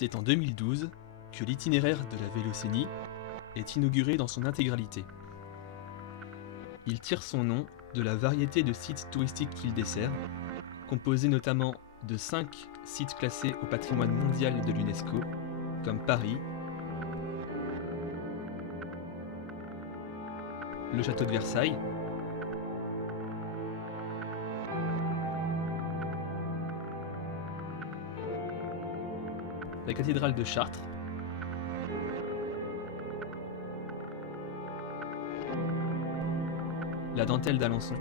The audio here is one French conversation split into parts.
C'est en 2012 que l'itinéraire de la Vélocénie est inauguré dans son intégralité. Il tire son nom de la variété de sites touristiques qu'il dessert, composés notamment de 5 sites classés au patrimoine mondial de l'UNESCO, comme Paris, le château de Versailles, la cathédrale de Chartres, la dentelle d'Alençon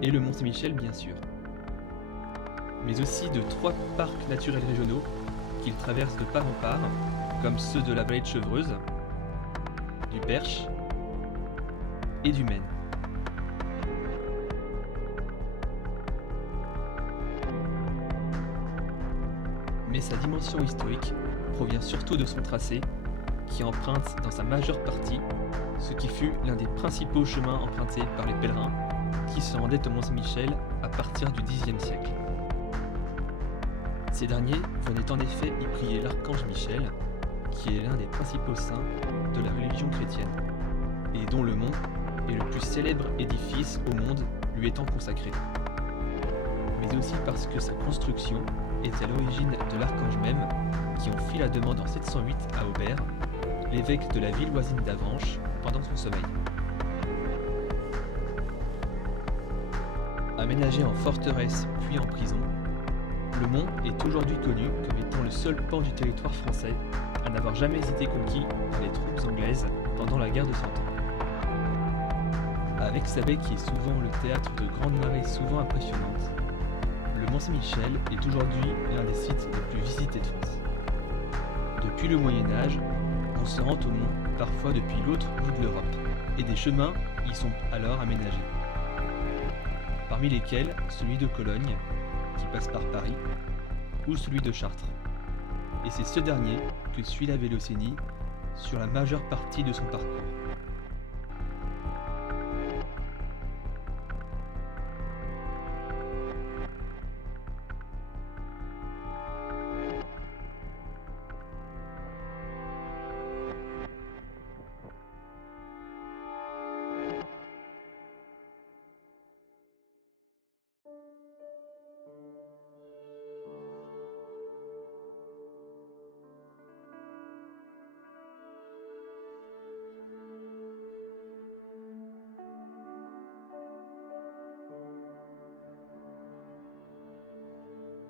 et le Mont-Saint-Michel bien sûr, mais aussi de 3 parcs naturels régionaux qu'il traverse de part en part, comme ceux de la vallée de Chevreuse, du Perche et du Maine. Mais sa dimension historique provient surtout de son tracé, qui emprunte dans sa majeure partie ce qui fut l'un des principaux chemins empruntés par les pèlerins qui se rendaient au Mont-Saint-Michel à partir du Xe siècle. Ces derniers venaient en effet y prier l'archange Michel, qui est l'un des principaux saints de la religion chrétienne, et dont le mont est le plus célèbre édifice au monde lui étant consacré. Mais aussi parce que sa construction est à l'origine de l'archange même, qui en fit la demande en 708 à Aubert, l'évêque de la ville voisine d'Avranches, pendant son sommeil. Aménagé en forteresse puis en prison, le mont est aujourd'hui connu comme étant le seul pan du territoire français à n'avoir jamais été conquis par les troupes anglaises pendant la guerre de Cent Ans. Avec sa baie qui est souvent le théâtre de grandes marées souvent impressionnantes, le Mont-Saint-Michel est aujourd'hui l'un des sites les plus visités de France. Depuis le Moyen-Âge, on se rend au mont parfois depuis l'autre bout de l'Europe, et des chemins y sont alors aménagés. Parmi lesquels celui de Cologne, qui passe par Paris, ou celui de Chartres. Et c'est ce dernier que suit la Vélocénie sur la majeure partie de son parcours.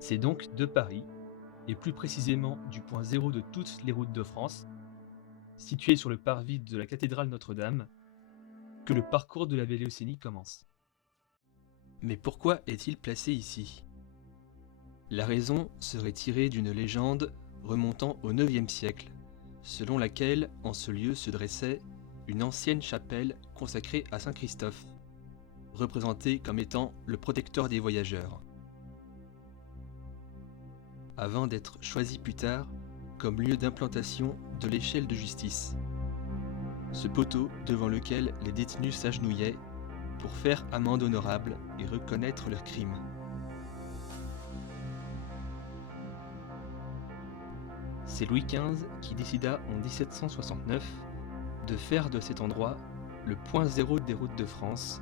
C'est donc de Paris, et plus précisément du point zéro de toutes les routes de France, situé sur le parvis de la cathédrale Notre-Dame, que le parcours de la Vélocénie commence. Mais pourquoi est-il placé ici? La raison serait tirée d'une légende remontant au IXe siècle, selon laquelle en ce lieu se dressait une ancienne chapelle consacrée à Saint Christophe, représenté comme étant le protecteur des voyageurs, avant d'être choisi plus tard comme lieu d'implantation de l'échelle de justice, ce poteau devant lequel les détenus s'agenouillaient pour faire amende honorable et reconnaître leurs crimes. C'est Louis XV qui décida en 1769 de faire de cet endroit le point zéro des routes de France,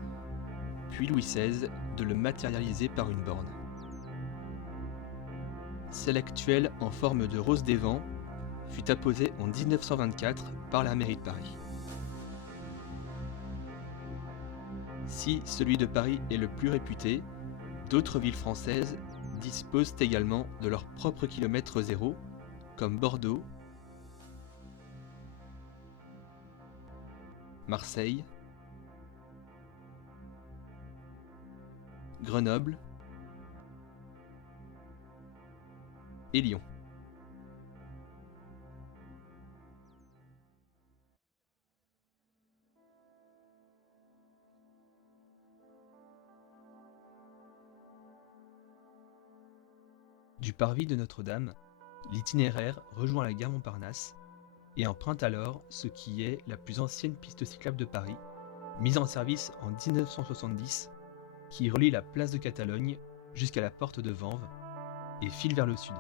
puis Louis XVI de le matérialiser par une borne. Celle actuelle en forme de rose des vents fut apposée en 1924 par la mairie de Paris. Si celui de Paris est le plus réputé, d'autres villes françaises disposent également de leur propre kilomètre zéro, comme Bordeaux, Marseille, Grenoble et Lyon. Du parvis de Notre-Dame, l'itinéraire rejoint la gare Montparnasse et emprunte alors ce qui est la plus ancienne piste cyclable de Paris, mise en service en 1970, qui relie la place de Catalogne jusqu'à la porte de Vanves et file vers le sud.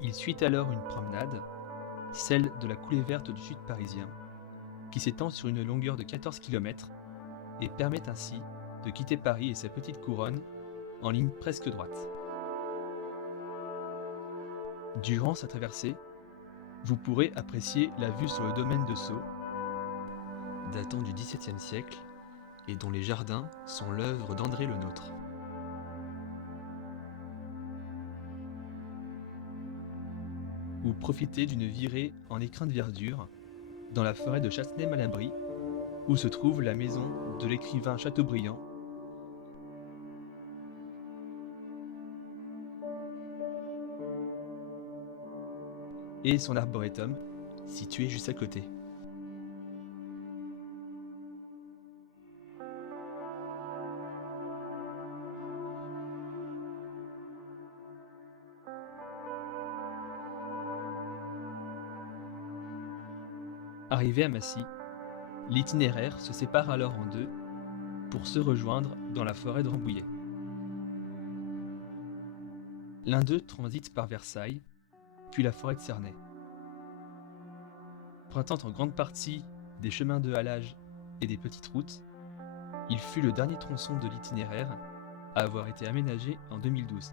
Il suit alors une promenade, celle de la coulée verte du sud parisien, qui s'étend sur une longueur de 14 km et permet ainsi de quitter Paris et sa petite couronne en ligne presque droite. Durant sa traversée, vous pourrez apprécier la vue sur le domaine de Sceaux, datant du XVIIe siècle et dont les jardins sont l'œuvre d'André Le Nôtre. Ou profitez d'une virée en écrin de verdure dans la forêt de Chassenay-Malabry, où se trouve la maison de l'écrivain Chateaubriand, et son arboretum, situé juste à côté. Arrivé à Massy, l'itinéraire se sépare alors en deux pour se rejoindre dans la forêt de Rambouillet. L'un d'eux transite par Versailles, puis la forêt de Cernay. Empruntant en grande partie des chemins de halage et des petites routes, il fut le dernier tronçon de l'itinéraire à avoir été aménagé en 2012.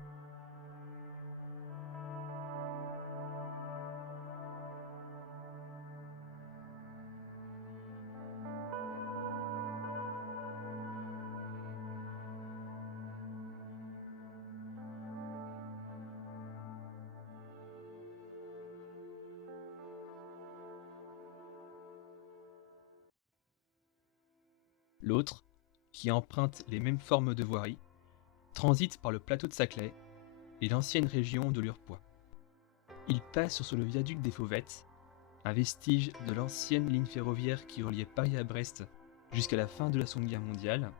L'autre, qui emprunte les mêmes formes de voirie, transite par le plateau de Saclay et l'ancienne région de l'Urpois. Il passe sur le viaduc des Fauvettes, un vestige de l'ancienne ligne ferroviaire qui reliait Paris à Brest jusqu'à la fin de la Seconde Guerre mondiale,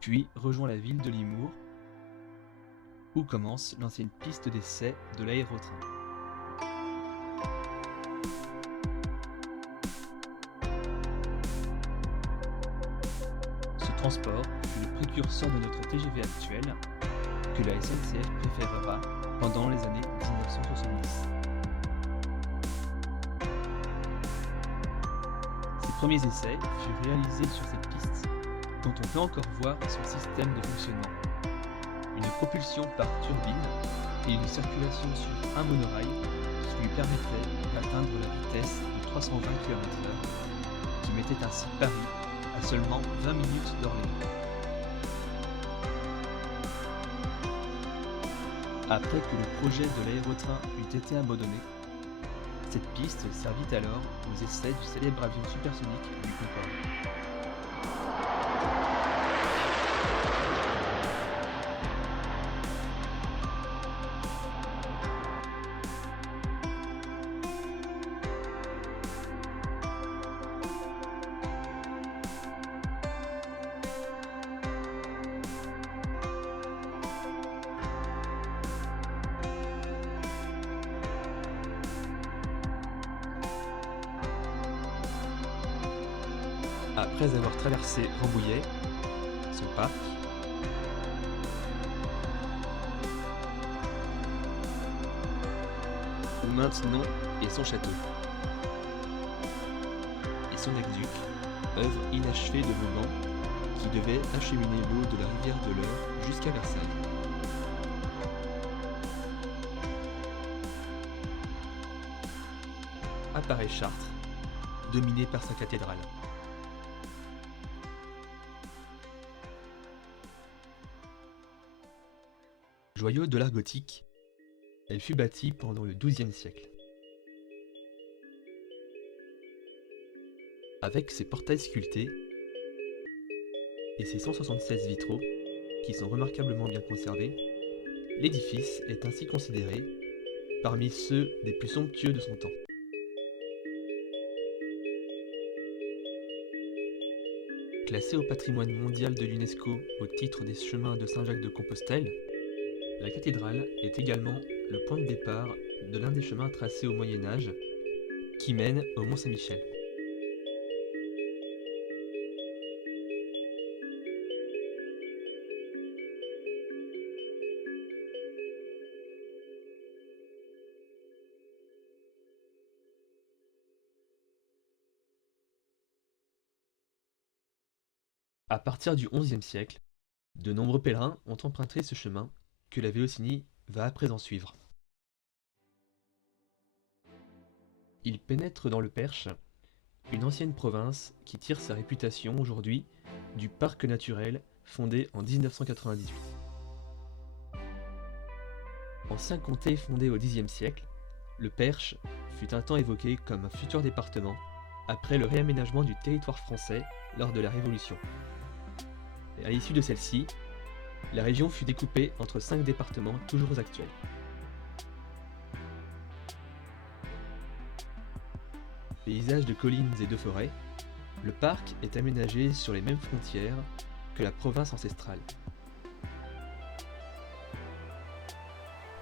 puis rejoint la ville de Limours, où commence l'ancienne piste d'essai de l'aérotrain. Ce transport fut le précurseur de notre TGV actuel, que la SNCF préférera pendant les années 1970. Ses premiers essais furent réalisés sur cette piste, dont on peut encore voir son système de fonctionnement. Une propulsion par turbine et une circulation sur un monorail qui lui permettait d'atteindre la vitesse de 320 km/h, qui mettait ainsi Paris à seulement 20 minutes d'Orléans. Après que le projet de l'aérotrain eut été abandonné, cette piste servit alors aux essais du célèbre avion supersonique du Concorde. Après avoir traversé Rambouillet, son parc, où maintenant est son château, et son aqueduc, œuvre inachevée de Vauban, qui devait acheminer l'eau de la rivière de l'Eure jusqu'à Versailles. Apparaît Chartres, dominée par sa cathédrale. Joyau de l'art gothique, elle fut bâtie pendant le XIIe siècle. Avec ses portails sculptés et ses 176 vitraux, qui sont remarquablement bien conservés, l'édifice est ainsi considéré parmi ceux des plus somptueux de son temps. Classée au patrimoine mondial de l'UNESCO au titre des chemins de Saint-Jacques-de-Compostelle, la cathédrale est également le point de départ de l'un des chemins tracés au Moyen-Âge qui mène au Mont-Saint-Michel. À partir du XIe siècle, de nombreux pèlerins ont emprunté ce chemin que la Vélocénie va à présent suivre. Ils pénètrent dans le Perche, une ancienne province qui tire sa réputation aujourd'hui du parc naturel fondé en 1998. Ancien comté fondé au Xe siècle, le Perche fut un temps évoqué comme un futur département après le réaménagement du territoire français lors de la Révolution. Et à l'issue de celle-ci, la région fut découpée entre 5 départements toujours actuels. Paysage de collines et de forêts, le parc est aménagé sur les mêmes frontières que la province ancestrale.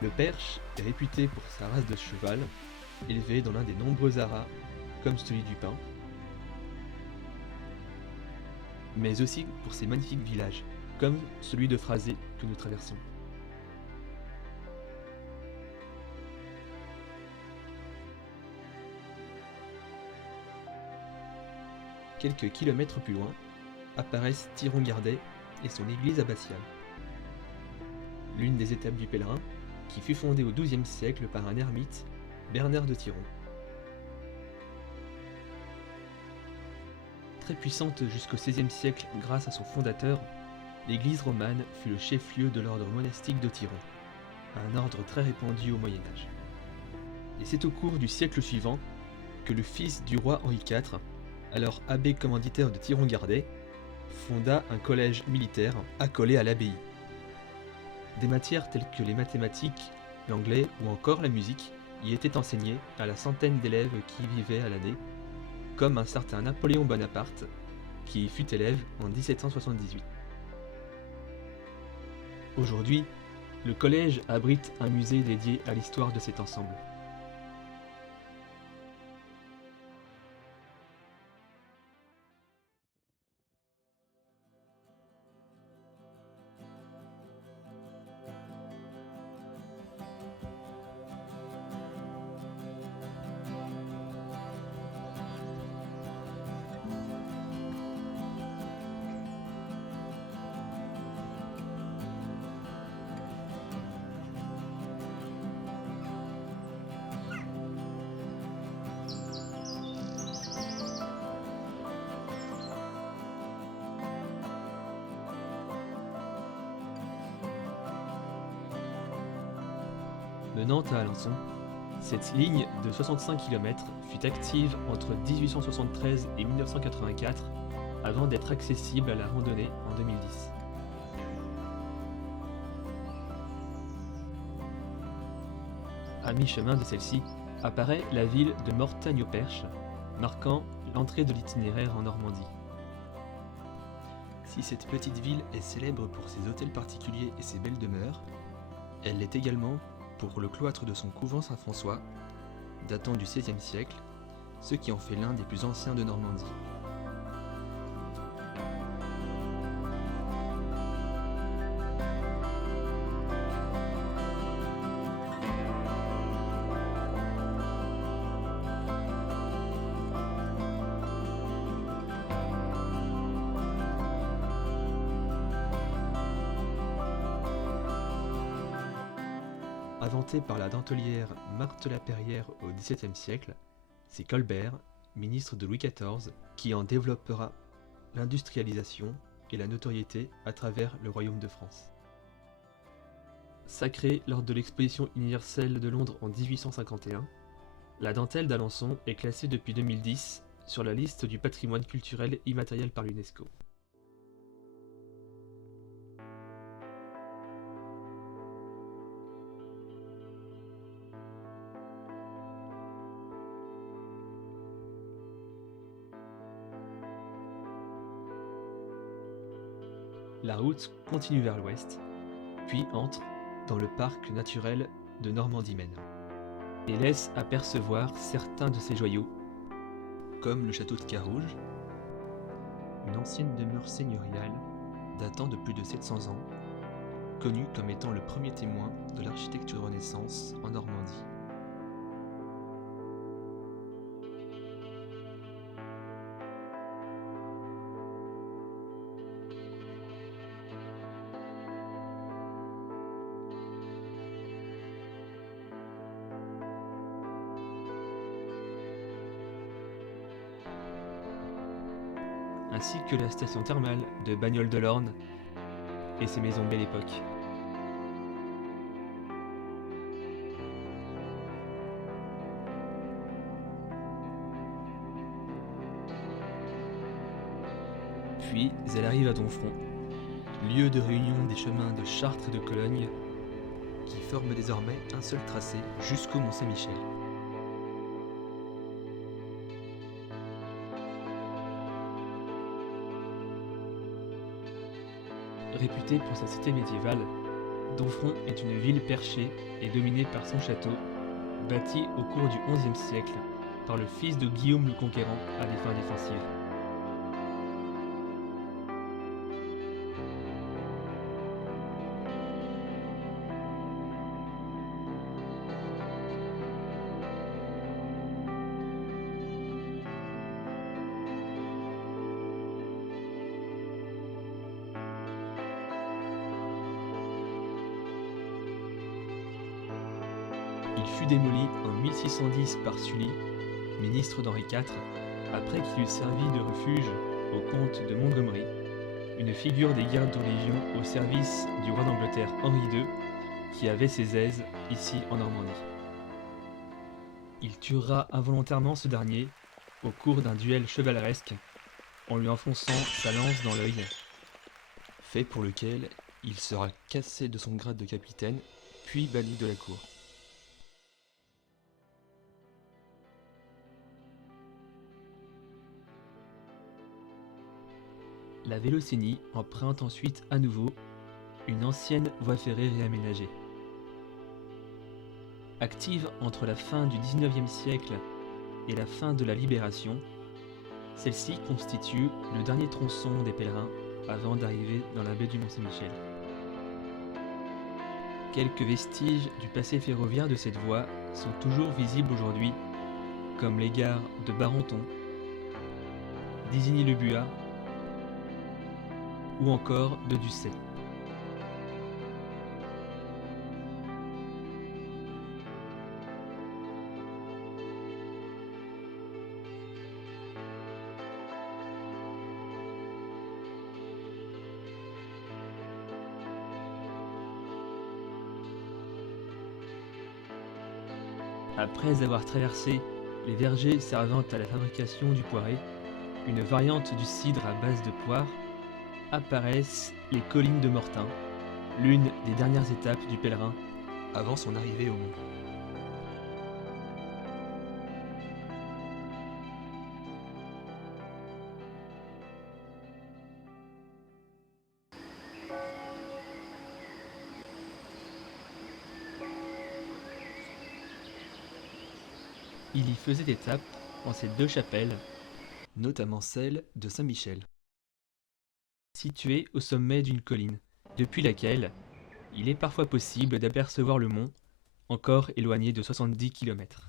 Le Perche est réputé pour sa race de cheval, élevé dans l'un des nombreux haras, comme celui du Pin, mais aussi pour ses magnifiques villages, comme celui de Phrasé que nous traversons. Quelques kilomètres plus loin, apparaissent Thiron-Gardet et son église abbatiale. L'une des étapes du pèlerin, qui fut fondée au XIIe siècle par un ermite, Bernard de Thiron. Très puissante jusqu'au XVIe siècle grâce à son fondateur, l'église romane fut le chef-lieu de l'ordre monastique de Thiron, un ordre très répandu au Moyen-Âge. Et c'est au cours du siècle suivant que le fils du roi Henri IV, alors abbé commanditaire de Thiron-Gardet, fonda un collège militaire accolé à l'abbaye. Des matières telles que les mathématiques, l'anglais ou encore la musique y étaient enseignées à la centaine d'élèves qui y vivaient à l'année, comme un certain Napoléon Bonaparte, qui y fut élève en 1778. Aujourd'hui, le collège abrite un musée dédié à l'histoire de cet ensemble. De Nantes à Alençon, cette ligne de 65 km fut active entre 1873 et 1984 avant d'être accessible à la randonnée en 2010. À mi-chemin de celle-ci apparaît la ville de Mortagne-au-Perche, marquant l'entrée de l'itinéraire en Normandie. Si cette petite ville est célèbre pour ses hôtels particuliers et ses belles demeures, elle l'est également pour le cloître de son couvent Saint-François, datant du XVIe siècle, ce qui en fait l'un des plus anciens de Normandie. Inventé par la dentelière Marthe Lapeyrière au XVIIe siècle, c'est Colbert, ministre de Louis XIV, qui en développera l'industrialisation et la notoriété à travers le royaume de France. Sacrée lors de l'exposition universelle de Londres en 1851, la dentelle d'Alençon est classée depuis 2010 sur la liste du patrimoine culturel immatériel par l'UNESCO. La route continue vers l'ouest, puis entre dans le parc naturel de Normandie-Maine et laisse apercevoir certains de ses joyaux, comme le château de Carouge, une ancienne demeure seigneuriale datant de plus de 700 ans, connue comme étant le premier témoin de l'architecture Renaissance en Normandie. ainsi que la station thermale de Bagnoles-de-l'Orne et ses maisons Belle Époque. Puis elle arrive à Domfront, lieu de réunion des chemins de Chartres et de Cologne, qui forment désormais un seul tracé jusqu'au Mont-Saint-Michel. Réputée pour sa cité médiévale, Domfront est une ville perchée et dominée par son château, bâti au cours du XIe siècle par le fils de Guillaume le Conquérant à des fins défensives. Il fut démoli en 1610 par Sully, ministre d'Henri IV, après qu'il eut servi de refuge au comte de Montgomery, une figure des gardes de Légion au service du roi d'Angleterre Henri II, qui avait ses aises ici en Normandie. Il tuera involontairement ce dernier au cours d'un duel chevaleresque en lui enfonçant sa lance dans l'œil, fait pour lequel il sera cassé de son grade de capitaine puis banni de la cour. La Vélocénie emprunte ensuite à nouveau une ancienne voie ferrée réaménagée. Active entre la fin du XIXe siècle et la fin de la Libération, celle-ci constitue le dernier tronçon des pèlerins avant d'arriver dans la baie du Mont-Saint-Michel. Quelques vestiges du passé ferroviaire de cette voie sont toujours visibles aujourd'hui, comme les gares de Barenton, d'Isigny-le-Buat ou encore de Ducet. Après avoir traversé les vergers servant à la fabrication du poiré, une variante du cidre à base de poire, apparaissent les collines de Mortain, l'une des dernières étapes du pèlerin avant son arrivée au mont. Il y faisait étape en ces deux chapelles, notamment celle de Saint-Michel, située au sommet d'une colline, depuis laquelle il est parfois possible d'apercevoir le mont, encore éloigné de 70 km.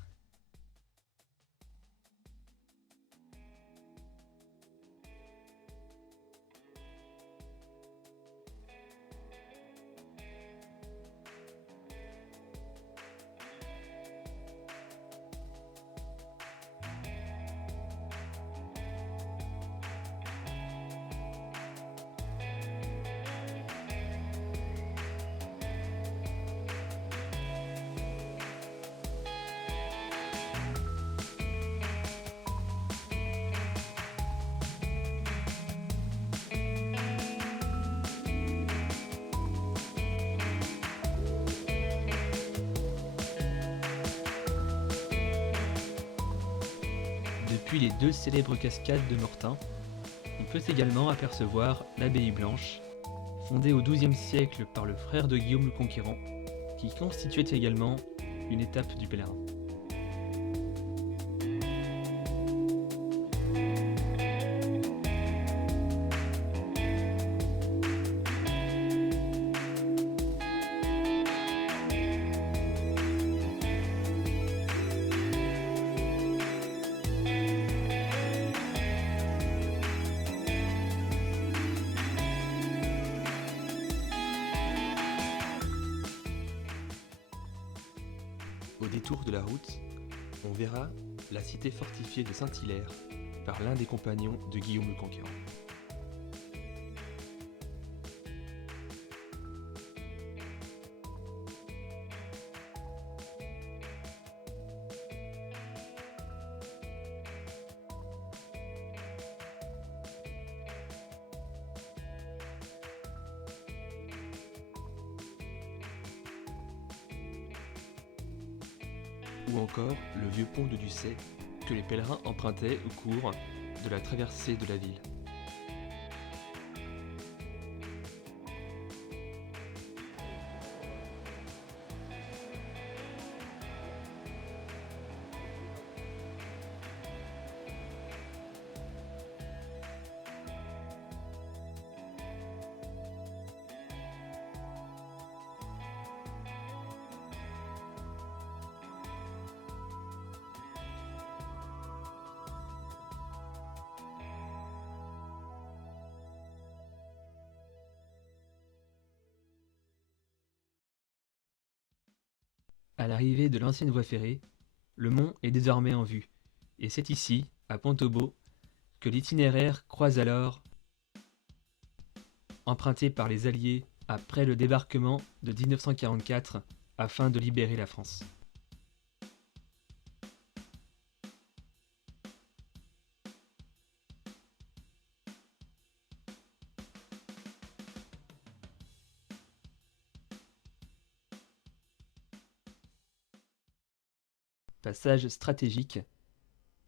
Depuis les deux célèbres cascades de Mortain, on peut également apercevoir l'abbaye Blanche, fondée au XIIe siècle par le frère de Guillaume le Conquérant, qui constituait également une étape du pèlerin. Au détour de la route, on verra la cité fortifiée de Saint-Hilaire, par l'un des compagnons de Guillaume le Conquérant. Ou encore le vieux pont de Ducet que les pèlerins empruntaient au cours de la traversée de la ville. À l'arrivée de l'ancienne voie ferrée, le mont est désormais en vue, et c'est ici, à Pont-Aubeau, que l'itinéraire croise alors, emprunté par les Alliés après le débarquement de 1944 afin de libérer la France. Passage stratégique,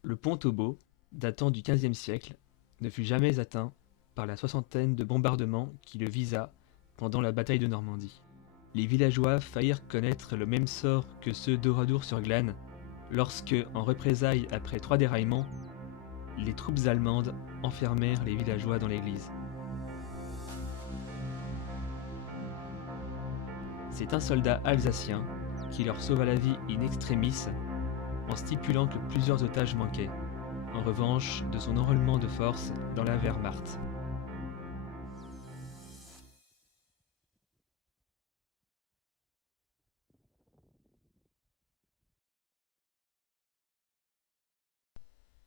le pont Aubeau, datant du XVe siècle, ne fut jamais atteint par la soixantaine de bombardements qui le visa pendant la bataille de Normandie. Les villageois faillirent connaître le même sort que ceux d'Oradour-sur-Glane lorsque, en représailles après 3 déraillements, les troupes allemandes enfermèrent les villageois dans l'église. C'est un soldat alsacien qui leur sauva la vie in extremis en stipulant que plusieurs otages manquaient, en revanche de son enrôlement de force dans la Wehrmacht.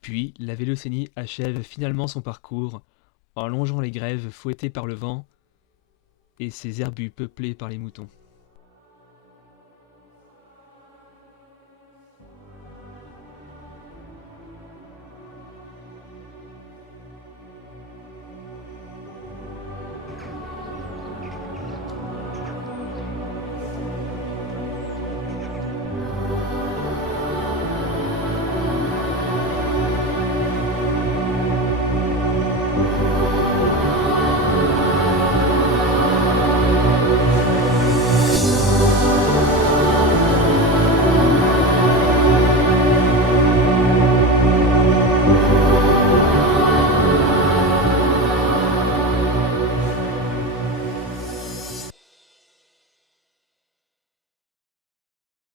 Puis la Vélocénie achève finalement son parcours en longeant les grèves fouettées par le vent et ses herbus peuplés par les moutons.